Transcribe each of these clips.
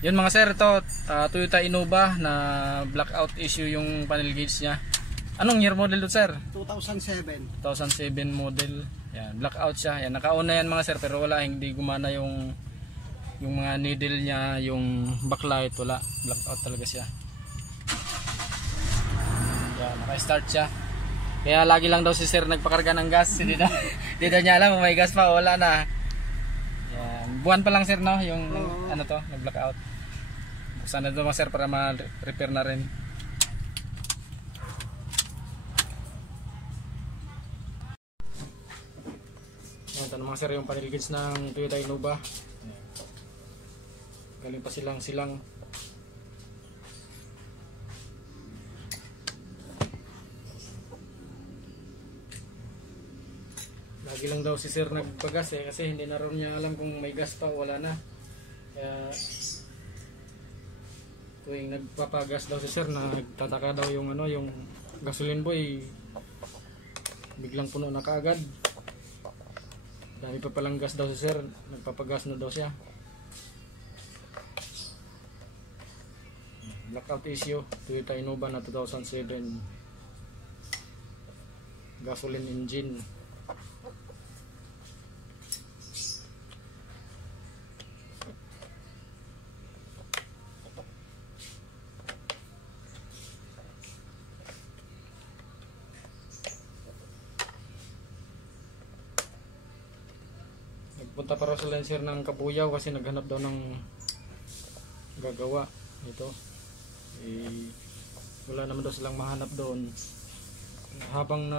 Yun mga sir, ito Toyota Innova na blackout issue yung panel gauge nya. Anong year model doon sir? 2007. 2007 model. Yan, blackout siya. Yan, nakauna yan mga sir, pero wala, hindi gumana yung mga needle nya, yung backlight, wala. Blackout talaga siya. Yan, naka-start siya. Kaya lagi lang daw si sir nagpakarga ng gas. Hindi daw niya alam kung may gas pa o wala na. Yan, buwan pa lang sir no, yung ano to, nag-blackout. Buksan na ito mga sir para ma-repair na rin. Ito na mga sir yung panel gauge ng Toyota Innova. Galing pa silang lagi lang daw si sir nagpagas kasi hindi na rin niya alam kung may gas pa o wala na. Kaya tuwing nagpapagas daw si sir, nagtataka daw yung yung gasoline boy biglang puno na kaagad. Dami pa palang gas daw si sir, nagpapagas na daw siya. Blackout issue, Toyota Innova na 2007 gasoline engine. Nagpunta para sa lenser ng Kabuyaw kasi naghanap daw ng gagawa ito. Wala naman daw silang mahanap doon. Habang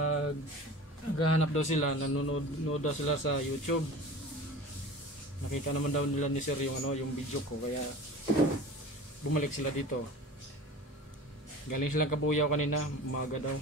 naghahanap daw sila, nanonood daw sila sa YouTube. Nakita naman daw nila ni sir yung yung video ko, kaya bumalik sila dito. Galing silang Kabuyaw kanina, umaga daw.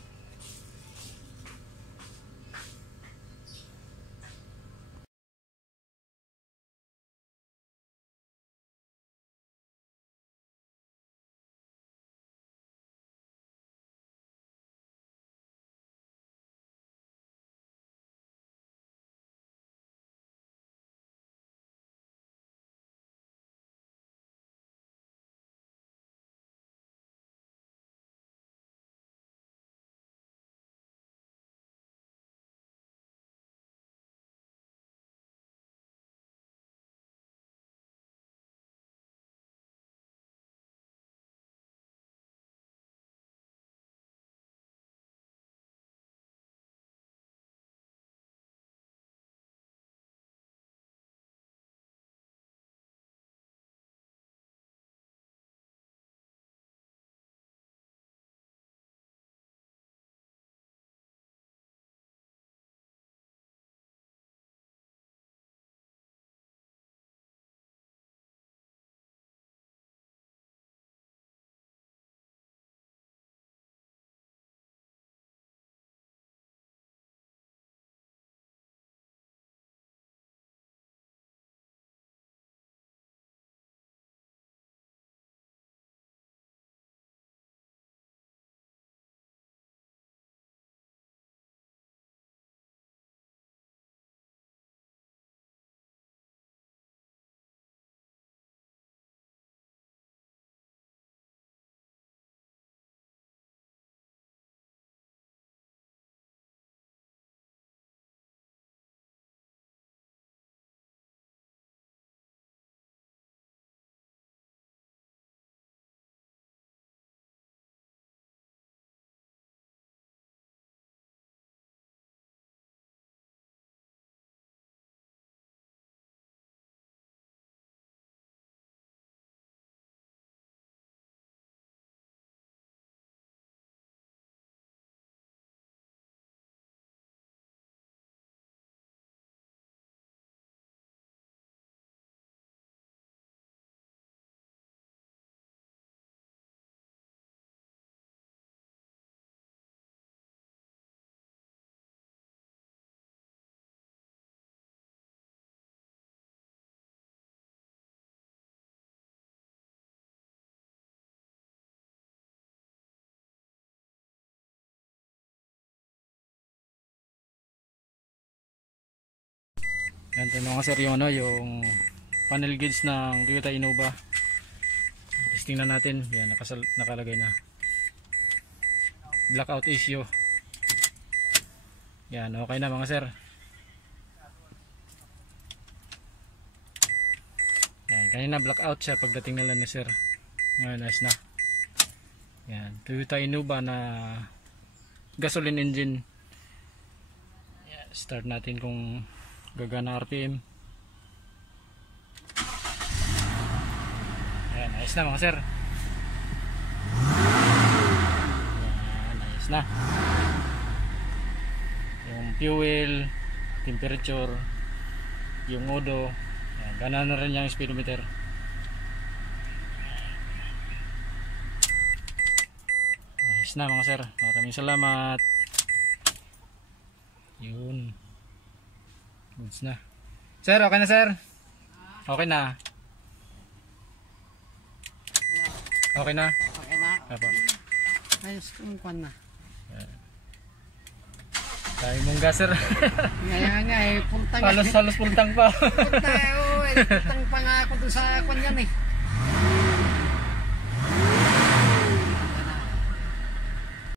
Yan, mga sir yung yung panel gauge ng Toyota Innova. tingnan natin. Yan, nakalagay na. Blackout issue. Yan, okay na mga sir. Yan, kanina blackout siya pagdating nila ni sir. Ngayon ayos na. Yan, Toyota Innova na gasoline engine. Yan, start natin kung gagana RPM. Yan, ayos na mga sir. Yan, ayos na. Yung fuel, temperature, yung odo, yan, gana na rin yung speedometer. Ayos na mga sir, maraming salamat. Yun, goods na sir. Okay na sir, okay na, okay na, Okay na. apa Ayos kung kwan na. tayo mong gas sir. Ngayon nga eh, puntang. halos pultang pa. Punta, oh, eh, puntang pa nga ako doon sa kwan yan eh.